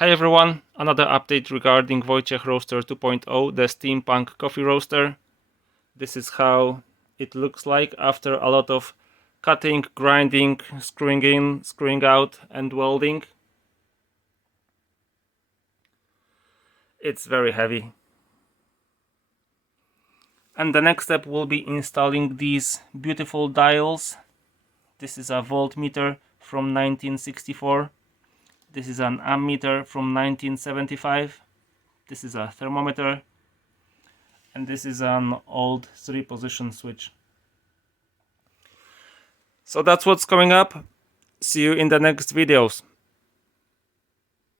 Hi everyone, another update regarding WojciechRoaster 2.0, the Steampunk coffee roaster. This is how it looks like after a lot of cutting, grinding, screwing in, screwing out and welding. It's very heavy. And the next step will be installing these beautiful dials. This is a voltmeter from 1964. This is an ammeter from 1975. This is a thermometer. And this is an old 3-position switch. So that's what's coming up. See you in the next videos.